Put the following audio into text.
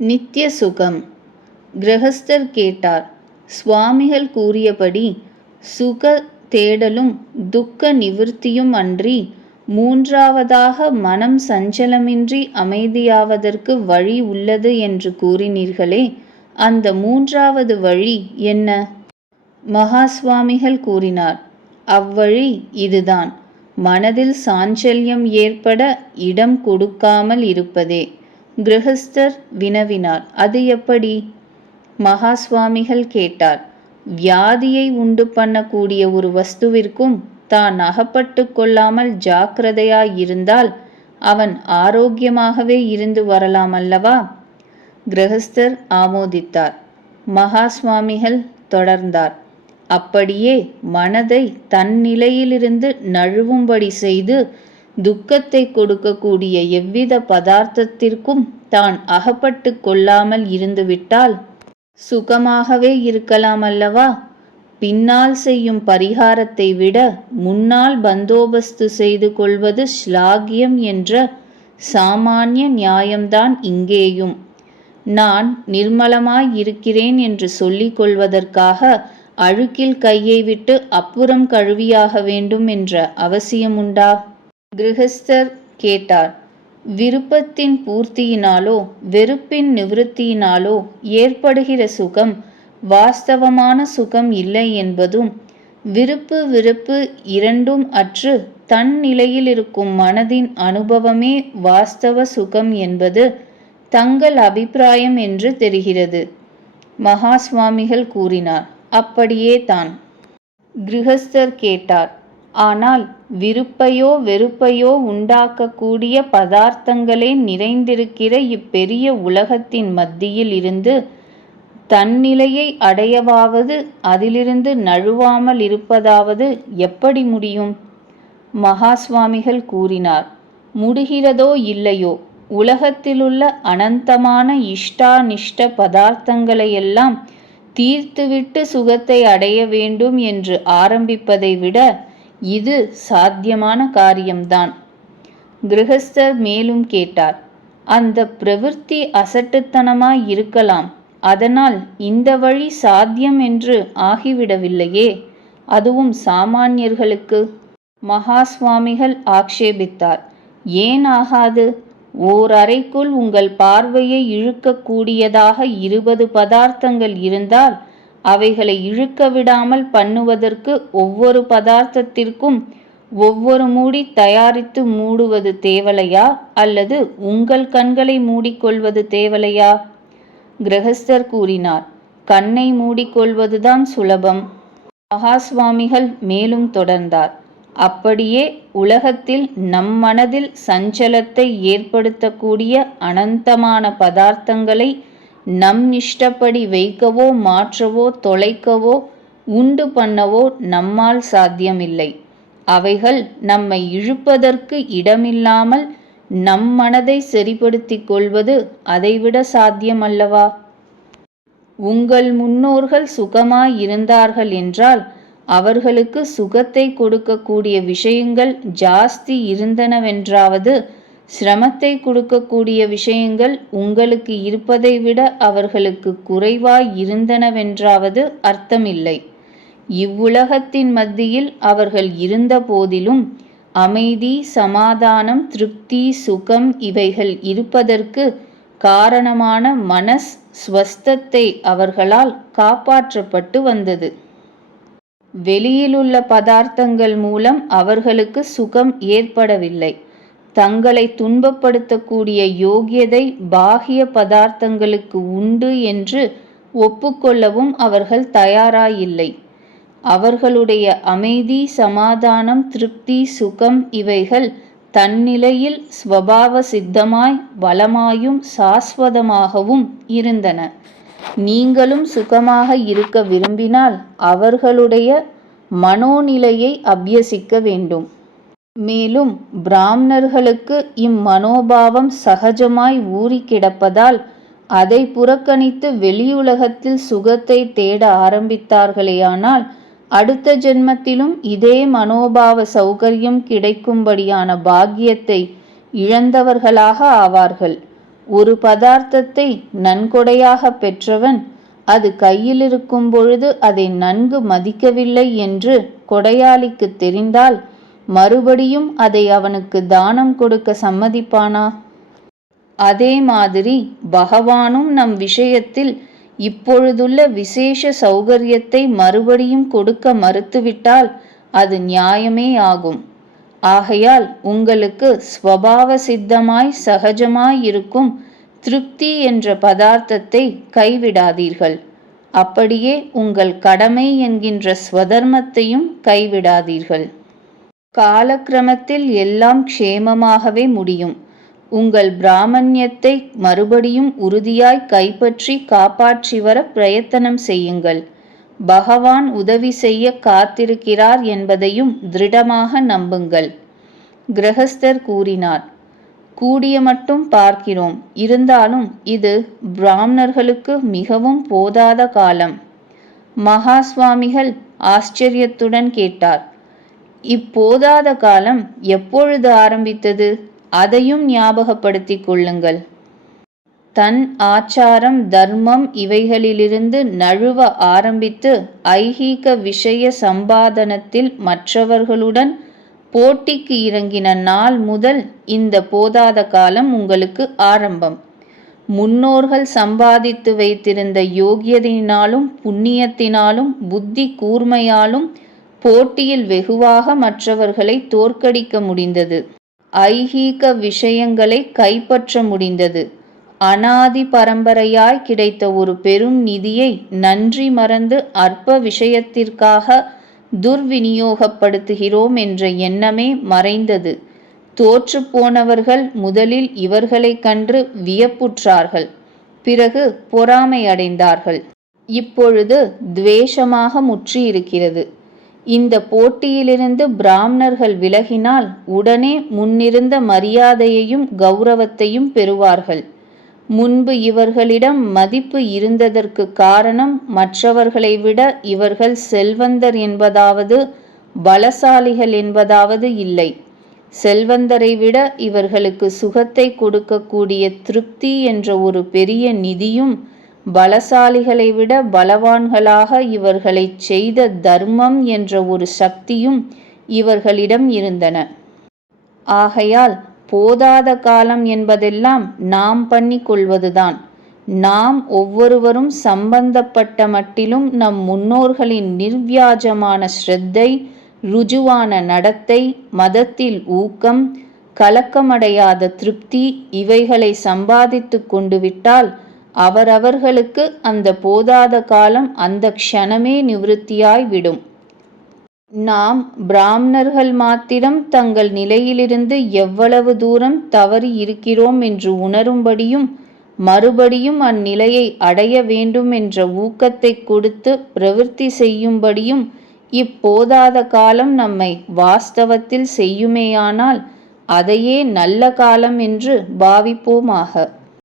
நித்திய சுகம் கிரகஸ்தர் கேட்டார். சுவாமிகள் கூறியபடி சுக தேடலும் துக்க நிவிருத்தியும் அன்றி மூன்றாவதாக மனம் சஞ்சலமின்றி அமைதியாவதற்கு வழி உள்ளது என்று கூறினீர்களே அந்த மூன்றாவது வழி என்ன? மகா சுவாமிகள் கூறினார். அவ்வழி இதுதான். மனதில் சாஞ்சல்யம் ஏற்பட இடம் கொடுக்காமல் இருப்பதே. கிரகஸ்தர் வினவினார். அது எப்படி? மகா சுவாமிகள் கேட்டார். வியாதியை உண்டு பண்ணக்கூடிய ஒரு வஸ்துவிற்கும் தான் அகப்பட்டு கொள்ளாமல் ஜாக்கிரதையாய் இருந்தால் அவன் ஆரோக்கியமாகவே இருந்து வரலாம் அல்லவா? கிரகஸ்தர் ஆமோதித்தார். மகா சுவாமிகள் தொடர்ந்தார். அப்படியே மனதை தன் நிலையிலிருந்து நழுவும்படி செய்து துக்கத்தை கொடுக்கக்கூடிய எவ்வித பதார்த்தத்திற்கும் தான் அகப்பட்டு கொள்ளாமல் இருந்துவிட்டால் சுகமாகவே இருக்கலாம் அல்லவா? பின்னால் செய்யும் பரிகாரத்தை விட முன்னால் பந்தோபஸ்து செய்து கொள்வது ஸ்லாகியம் என்ற சாமானிய நியாயம்தான் இங்கேயும். நான் நிர்மலமாய் இருக்கிறேன் என்று சொல்லிக் கொள்வதற்காக அழுக்கில் கையை விட்டு அப்புறம் கழுவியாக வேண்டும் என்ற அவசியமுண்டா? கிரகஸ்தர் கேட்டார் விருப்பத்தின் பூர்த்தியினாலோ வெறுப்பின் நிவிருத்தியினாலோ ஏற்படுகிற சுகம் வாஸ்தவமான சுகம் இல்லை என்பதும் விருப்பு விருப்பு இரண்டும் அற்று தன் நிலையில் இருக்கும் மனதின் அனுபவமே வாஸ்தவ சுகம் என்பது தங்கள் அபிப்பிராயம் என்று தெரிகிறது மகா சுவாமிகள் கூறினார். அப்படியே தான் கிருஹஸ்தர் கேட்டார். ஆனால் விருப்பையோ வெறுப்பையோ உண்டாக்கக்கூடிய பதார்த்தங்களே நிறைந்திருக்கிற இப்பெரிய உலகத்தின் மத்தியில் இருந்து தன்னிலையை அடையவாவது அதிலிருந்து நழுவாமல் இருப்பதாவது எப்படி முடியும்? மகாஸ்வாமிகள் கூறினார் முடிகிறதோ இல்லையோ உலகத்திலுள்ள அனந்தமான இஷ்டானிஷ்ட பதார்த்தங்களையெல்லாம் தீர்த்துவிட்டு சுகத்தை அடைய வேண்டும் என்று ஆரம்பிப்பதை விட இது சாத்தியமான காரியம்தான். கிரகஸ்தர் மேலும் கேட்டார் அந்த பிரவிற்த்தி அசட்டுத்தனமாய் இருக்கலாம் அதனால் இந்த வழி சாத்தியம் என்று ஆகிவிடவில்லையே அதுவும் சாமானியர்களுக்கு. மகா சுவாமிகள் ஆக்ஷேபித்தார் ஏன் ஆகாது? ஓர் அறைக்குள் உங்கள் பார்வையை இழுக்கக்கூடியதாக இருபது பதார்த்தங்கள் இருந்தால் அவைகளை இழுக்க விடாமல் பண்ணுவதற்கு ஒவ்வொரு பதார்த்தத்திற்கும் ஒவ்வொரு மூடி தயாரித்து மூடுவது தேவலையா? அல்லது உங்கள் கண்களை மூடிக்கொள்வது தேவலையா? கிரகஸ்தர் கூறினார் கண்ணை மூடிக்கொள்வதுதான் சுலபம். மகாஸ்வாமிகள் மேலும் தொடர்ந்தார் அப்படியே உலகத்தில் நம் மனதில் சஞ்சலத்தை ஏற்படுத்தக்கூடிய அனந்தமான பதார்த்தங்களை நம் இஷ்டப்படி வைக்கவோ மாற்றவோ தொலைக்கவோ உண்டு பண்ணவோ நம்மால் சாத்தியமில்லை. அவைகள் நம்மை இழுப்பதற்கு இடமில்லாமல் நம் மனதை சரிப்படுத்திக் கொள்வது அதைவிட சாத்தியமல்லவா? உங்கள் முன்னோர்கள் சுகமாயிருந்தார்கள் என்றால் அவர்களுக்கு சுகத்தை கொடுக்கக்கூடிய விஷயங்கள் ஜாஸ்தி இருந்தனவென்றாவது சிரமத்தை கொடுக்கக்கூடிய விஷயங்கள் உங்களுக்கு இருப்பதை விட அவர்களுக்கு குறைவாய் இருந்தனவென்றாவது அர்த்தமில்லை. இவ்வுலகத்தின் மத்தியில் அவர்கள் இருந்த போதிலும் அமைதி சமாதானம் திருப்தி சுகம் இவைகள் இருப்பதற்கு காரணமான மனஸ் ஸ்வஸ்தத்தை அவர்களால் காப்பாற்றப்பட்டு வந்தது. வெளியிலுள்ள பதார்த்தங்கள் மூலம் அவர்களுக்கு சுகம் ஏற்படவில்லை. தங்களை துன்பப்படுத்தக்கூடிய யோகியதை பாகிய பதார்த்தங்களுக்கு உண்டு என்று ஒப்புக்கொள்ளவும் அவர்கள் தயாராயில்லை. அவர்களுடைய அமைதி சமாதானம் திருப்தி சுகம் இவைகள் தன்னிலையில் ஸ்வபாவ சித்தமாய் வளமாயும் சாஸ்வதமாகவும் இருந்தன. நீங்களும் சுகமாக இருக்க விரும்பினால் அவர்களுடைய மனோநிலையை அபியசிக்க வேண்டும். மேலும் பிராமணர்களுக்கு இம்மனோபாவம் சகஜமாய் ஊறி கிடப்பதால் அதை புறக்கணித்து வெளியுலகத்தில் சுகத்தை தேட ஆரம்பித்தார்களேயானால் அடுத்த ஜென்மத்திலும் இதே மனோபாவ சௌகரியம் கிடைக்கும்படியான பாக்கியத்தை இழந்தவர்களாக ஆவார்கள். ஒரு பதார்த்தத்தை நன்கொடையாக பெற்றவன் அது கையிலிருக்கும் பொழுது அதை நன்கு மதிக்கவில்லை என்று கொடையாளிக்கு தெரிந்தால் மறுபடியும் அதை அவனுக்கு தானம் கொடுக்க சம்மதிப்பானா? அதே மாதிரி பகவானும் நம் விஷயத்தில் இப்பொழுதுள்ள விசேஷ சௌகரியத்தை மறுபடியும் கொடுக்க மறுத்துவிட்டால் அது நியாயமே ஆகும். ஆகையால் உங்களுக்கு ஸ்வபாவ சித்தமாய் சகஜமாய் இருக்கும் திருப்தி என்ற பதார்த்தத்தை கைவிடாதீர்கள். அப்படியே உங்கள் கடமை என்கின்ற ஸ்வதர்மத்தையும் கைவிடாதீர்கள். காலக்கிரமத்தில் எல்லாம் க்ஷேமமாகவே முடியும். உங்கள் பிராமணியத்தை மறுபடியும் உறுதியாய் கைப்பற்றி காப்பாற்றி வர பிரயத்தனம் செய்யுங்கள். பகவான் உதவி செய்ய காத்திருக்கிறார் என்பதையும் திருடமாக நம்புங்கள். கிரகஸ்தர் கூறினார் கூடிய மட்டும் பார்க்கிறோம். இருந்தாலும் இது பிராமணர்களுக்கு மிகவும் போதாத காலம். மகா சுவாமிகள் ஆச்சரியத்துடன் கேட்டார் இப்போதாத காலம் எப்பொழுது ஆரம்பித்தது? அதையும் ஞாபகப்படுத்திக் கொள்ளுங்கள். தன் ஆச்சாரம் தர்மம் இவைகளிலிருந்து நழுவ ஆரம்பித்து ஐகீக விஷய சம்பாதனத்தில் மற்றவர்களுடன் போட்டிக்கு இறங்கின நாள் முதல் இந்த போதாத காலம் உங்களுக்கு ஆரம்பம். முன்னோர்கள் சம்பாதித்து வைத்திருந்த யோகியதினாலும் புண்ணியத்தினாலும் புத்தி கூர்மையாலும் போட்டியில் வெகுவாக மற்றவர்களை தோற்கடிக்க முடிந்தது. ஐகீக விஷயங்களை கைப்பற்ற முடிந்தது. அனாதி பரம்பரையாய் கிடைத்த ஒரு பெரும் நிதியை நன்றி மறந்து அற்ப விஷயத்திற்காக துர்விநியோகப்படுத்துகிறோம் என்ற எண்ணமே மறைந்தது. தோற்று போனவர்கள் முதலில் இவர்களைக் கண்டு வியப்புற்றார்கள். பிறகு பொறாமை அடைந்தார்கள். இப்பொழுது துவேஷமாக முற்றியிருக்கிறது. இந்த போட்டியிலிருந்து பிராமணர்கள் விலகினால் உடனே முன்னிருந்த மரியாதையையும் கௌரவத்தையும் பெறுவார்கள். முன்பு இவர்களிடம் மதிப்பு இருந்ததற்கு காரணம் மற்றவர்களை விட இவர்கள் செல்வந்தர் என்பதாவது பலசாலிகள் என்பதாவது இல்லை. செல்வந்தரை விட இவர்களுக்கு சுகத்தை கொடுக்கக்கூடிய திருப்தி என்ற ஒரு பெரிய நிதியும் பலசாலிகளை விட பலவான்களாக இவர்களை செய்த தர்மம் என்ற ஒரு சக்தியும் இவர்களிடம் இருந்தன. ஆகையால் போதாத காலம் என்பதெல்லாம் நாம் பண்ணி கொள்வதுதான். நாம் ஒவ்வொருவரும் சம்பந்தப்பட்ட மட்டிலும் நம் முன்னோர்களின் நிர்வியாஜமான ஸ்ரத்தை ருஜுவான நடத்தை மதத்தில் ஊக்கம் கலக்கமடையாத திருப்தி இவைகளை சம்பாதித்து கொண்டு விட்டால் அவரவர்களுக்கு அந்த போதாத காலம் அந்த க்ஷணமே நிவிருத்தியாய் விடும். நாம் பிராமணர்கள் மாத்திரம் தங்கள் நிலையிலிருந்து எவ்வளவு தூரம் தவறி இருக்கிறோம் என்று உணரும்படியும் மறுபடியும் அந்நிலையை அடைய வேண்டும் என்ற ஊக்கத்தை கொடுத்து பிரவிற்த்தி செய்யும்படியும் இப்போதாத காலம் நம்மை வாஸ்தவத்தில் செய்யுமேயானால் அதையே நல்ல காலம் என்று பாவிப்போமாக.